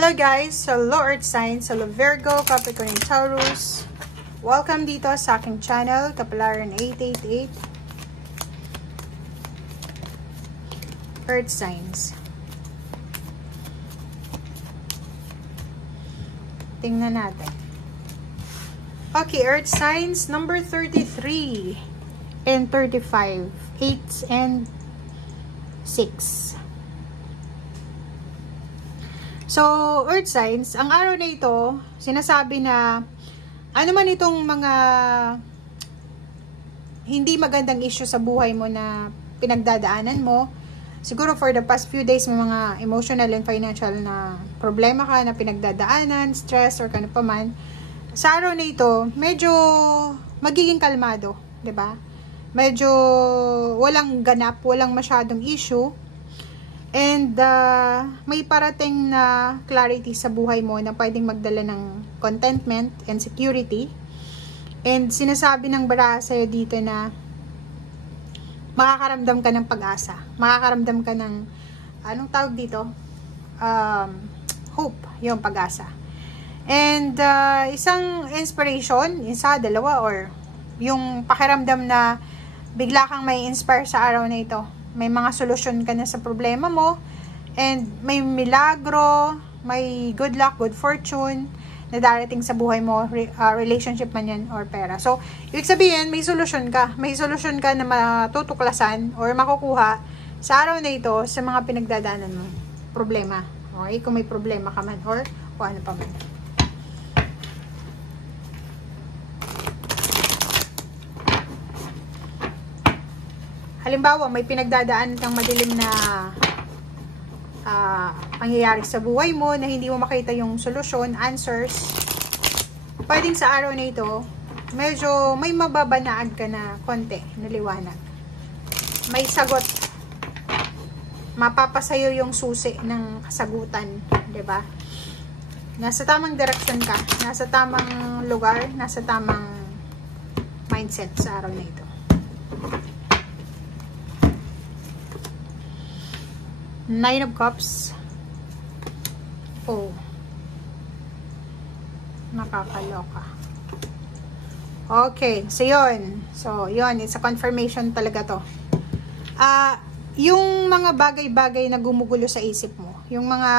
Hello guys! Hello Earth Signs! Hello Virgo, Capricorn, and Taurus! Welcome dito sa aking channel, Kapalaran 888 Earth Signs. Tingnan natin. Okay, Earth Signs number 33 and 35, 8 and 6. So, Earth Signs, ang araw na ito, sinasabi na ano man itong mga hindi magandang issue sa buhay mo na pinagdadaanan mo, siguro for the past few days may mga emotional and financial na problema ka na pinagdadaanan, stress or kano pa man, sa araw na ito, medyo magiging kalmado, 'di ba? Medyo walang ganap, walang masyadong issue. And may parating na clarity sa buhay mo na pwedeng magdala ng contentment and security. And sinasabi ng baraha sa'yo dito na makakaramdam ka ng pag-asa. Makakaramdam ka ng, anong tawag dito? Hope, yung pag-asa. And isang inspiration, isa, dalawa, or yung pakiramdam na bigla kang may inspire sa araw na ito. May mga solusyon ka na sa problema mo, and may milagro, may good luck, good fortune na darating sa buhay mo, relationship man yan or pera. So, ibig sabihin, may solusyon ka. May solusyon ka na matutuklasan or makukuha sa araw na ito sa mga pinagdadaanan mo. Problema. Okay? Kung may problema ka man or kung ano pa man. Halimbawa, may pinagdadaan kang madilim na pangyayari sa buhay mo na hindi mo makita yung solusyon, answers. Pwedeng sa araw na ito, medyo may mababanaan ka na konti na liwanag. May sagot. Mapapasayo yung susi ng kasagutan, 'di ba? Nasa tamang direksyon ka, nasa tamang lugar, nasa tamang mindset sa araw na ito. Nine of Cups. Oh. Nakakaloka. Okay. So, yun. So, yun. It's a confirmation talaga to. Yung mga bagay-bagay na gumugulo sa isip mo. Yung mga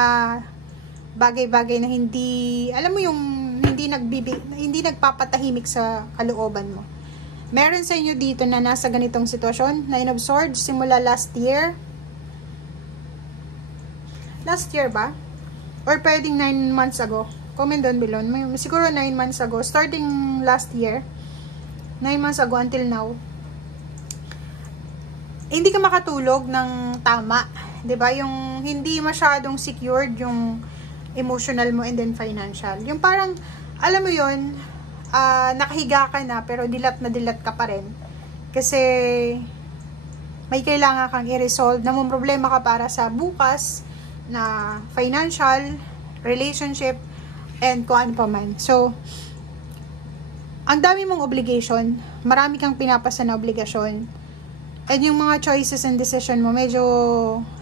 bagay-bagay na hindi, alam mo yung hindi nagpapatahimik sa kalooban mo. Meron sa inyo dito na nasa ganitong sitwasyon. Nine of Swords. Simula last year. Last year ba? Or pwedeng 9 months ago? Comment down below. Siguro 9 months ago. Starting last year. 9 months ago until now. Hindi ka makatulog ng tama. 'Di ba? Yung hindi masyadong secured yung emotional mo and then financial. Yung parang, alam mo yun, nakahiga ka na pero dilat na dilat ka pa rin. Kasi may kailangan kang i-resolve na may problema ka para sa bukas na financial, relationship, and kung ano pa man. So, ang dami mong obligation, marami kang pinapasa na obligasyon, and yung mga choices and decision mo, medyo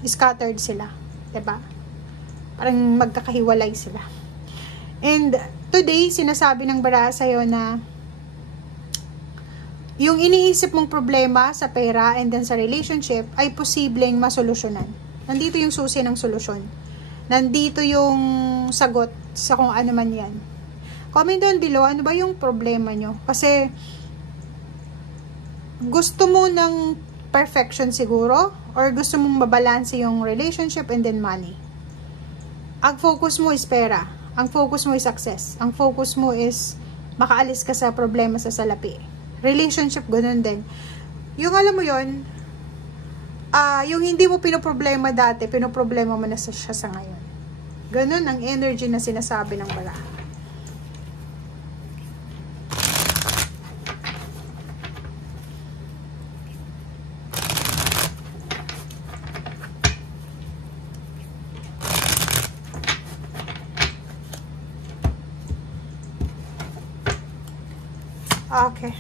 scattered sila. Diba? Parang magkakahiwalay sila. And today, sinasabi ng baraha sa'yo na yung iniisip mong problema sa pera and then sa relationship ay posibleng masolusyonan. Nandito yung susi ng solusyon. Nandito yung sagot sa kung ano man yan. Comment down below, ano ba yung problema nyo? Kasi, gusto mo ng perfection siguro? Or gusto mong mabalanse yung relationship and then money? Ang focus mo is pera. Ang focus mo is success. Ang focus mo is makaalis ka sa problema sa salapi. Relationship, ganun din. Yung alam mo yon, yung hindi mo pinoproblema dati, pinoproblema mo na siya sa ngayon. Ganun ang energy na sinasabi ng baraha. Okay.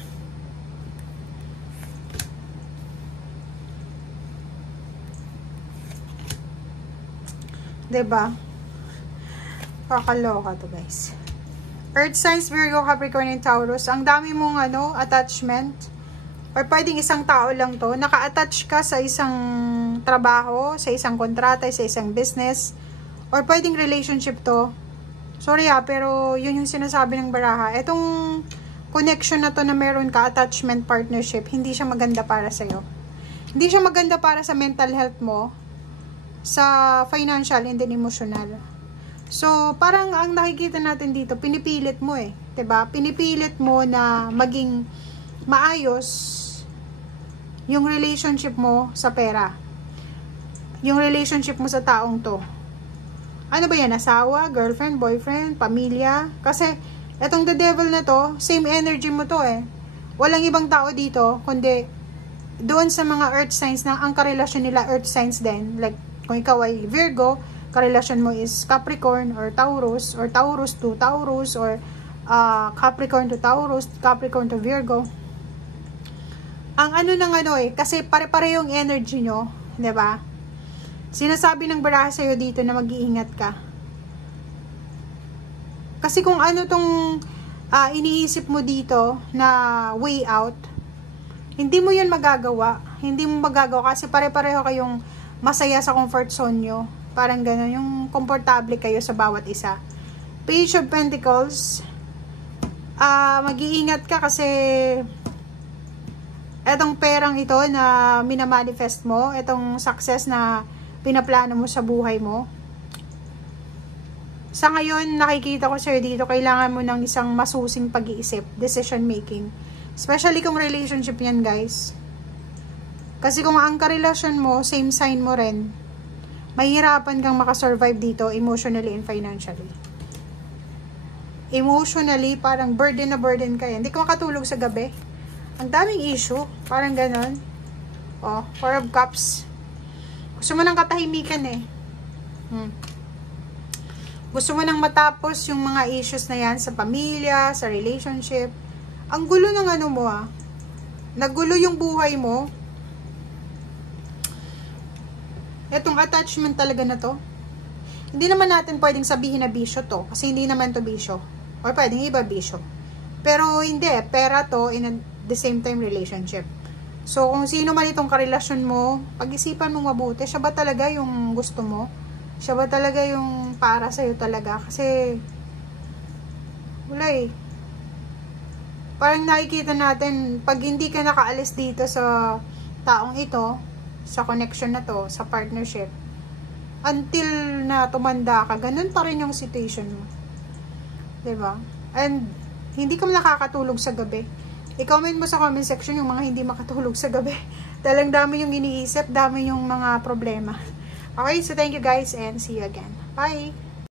Diba? Kakaloka to guys. Earth signs, Virgo, Capricorn, and Taurus. Ang dami mong attachment. Or pwedeng isang tao lang to. Naka-attach ka sa isang trabaho, sa isang kontrata, sa isang business. Or pwedeng relationship to. Sorry pero yun yung sinasabi ng baraha. Etong connection na to na meron ka, attachment, partnership, hindi siya maganda para sa'yo. Hindi siya maganda para sa mental health mo, sa financial and then emotional. So, parang ang nakikita natin dito, pinipilit mo diba? Pinipilit mo na maging maayos yung relationship mo sa pera. Yung relationship mo sa taong to. Ano ba yan? Asawa, girlfriend, boyfriend, pamilya? Kasi, etong the devil na to, same energy mo to Walang ibang tao dito, kundi doon sa mga earth signs na ang karelasyon nila earth signs din. Like, kung ikaw ay Virgo, karelasyon mo is Capricorn or Taurus to Taurus, or Capricorn to Taurus, Capricorn to Virgo. Ang kasi pare-pare yung energy nyo, 'di ba? Sinasabi ng baraha sa'yo dito na mag-iingat ka. Kasi kung ano tong iniisip mo dito na way out, hindi mo yun magagawa. Hindi mo magagawa kasi pare-pareho kayong masaya sa comfort zone nyo. Parang gano'n, yung komportable kayo sa bawat isa. Page of Pentacles, mag-iingat ka kasi etong perang ito na minamanifest mo, etong success na pinaplano mo sa buhay mo. Sa ngayon, nakikita ko sa'yo dito, kailangan mo ng isang masusing pag-iisip, decision making. Especially kung relationship yan, guys. Kasi kung ang karelasyon mo, same sign mo rin, mahihirapan kang makasurvive dito emotionally and financially. Emotionally, parang burden na burden ka yan. Hindi ka makatulog sa gabi. Ang daming issue. Parang ganon. Four of Cups. Gusto mo ng katahimikan Gusto mo nang matapos yung mga issues na yan sa pamilya, sa relationship. Ang gulo ng mo Nagulo yung buhay mo. Etong attachment talaga na to. Hindi naman natin pwedeng sabihin na bisyo to. Kasi hindi naman to bisyo. Or pwedeng iba bisyo. Pero hindi. Pera to in the same time relationship. So, kung sino man itong karelasyon mo, pag-isipan mong mabuti, siya ba talaga yung gusto mo? Siya ba talaga yung para sa'yo talaga? Kasi, wala Parang nakikita natin, pag hindi ka nakaalis dito sa taong ito, sa connection na to, sa partnership, until na tumanda ka, ganun pa rin yung situation mo. Diba? And, hindi ka nakakatulog sa gabi. I-comment mo sa comment section yung mga hindi makatulog sa gabi. Talang dami yung iniisip, dami yung mga problema. Okay, so thank you guys and see you again. Bye!